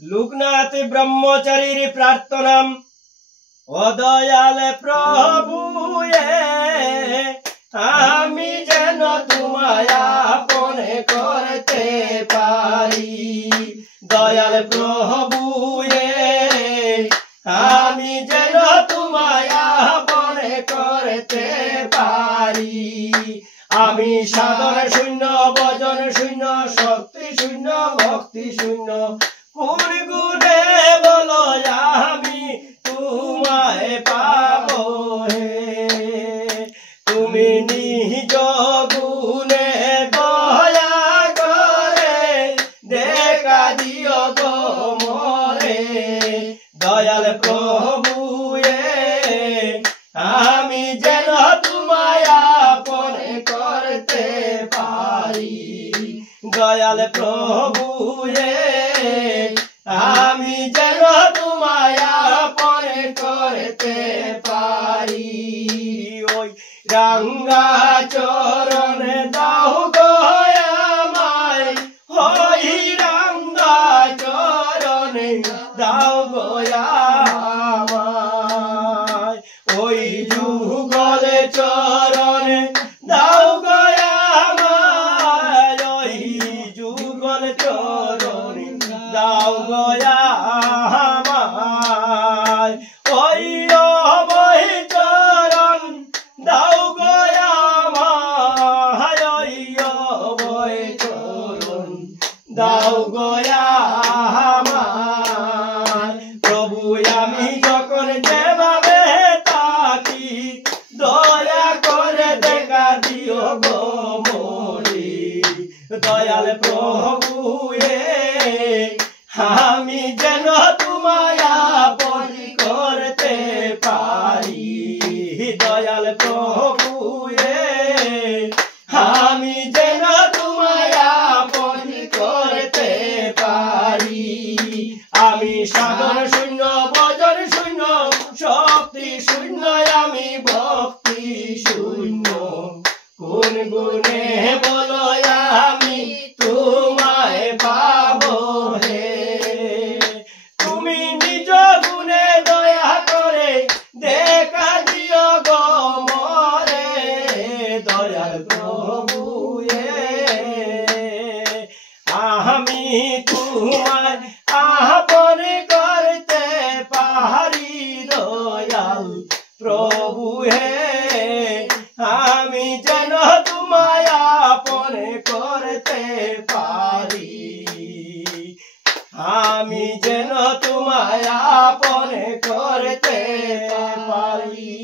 লোকনাথ ব্রহ্মচারীর প্রার্থনা ও দয়াল প্রভু আমি যেন তোমায় আপনে করতে পারি দয়াল প্রভু আমি যেন তোমায় আপনে করতে পারি আমি সাধন শূন্য ভজন শূন্য শক্তি শূন্য ভক্তি শূন্য কোন গুণে বলো আমি তোমায় পাবো হে তুমি নিজ গুণে দয়া করে দেখা দিও গো মোরে দয়াল প্রভু আমি যেন তোমায় আপনে করতে পারি দয়াল প্রভু আমি যেন তোমায় আপনে করতে পারি ওই রাঙ্গা চরণে দাও গো আমায় ওই রাঙ্গা চরণে দাও গো আমায় ওই যুগলে চরণে দাও গো আমায় ওই যুগল চরণে দাও গো আমায় ওই অভয় চরণ দাও গো আমায় ওই অভয় চরণ দাও গো আমায় প্রভু আমি যখন যেভাবে তাকি দয়া করে দেখা দিও গো মোরে দয়াল প্রভু আমি যেন তোমায় আপনি করতে পারি দয়াল প্রভু আমি যেন তোমায় আপনি করতে পারি আমি সাধন শূন্য ভজন শূন্য শক্তি শূন্য আমি ভক্তি শূন্য কোন গুণে বলো আমি তোমায় পাবো হে তুমি নিজ গুণে দয়া করে দেখা দিও গো মোরে দয়াল প্রভু আমি তোমায় আপনে করতে পারি দয়াল প্রভু আমি যেন তোমায় আপনে করতে পারি আমি যেন তোমায় আপনে করতে পারি।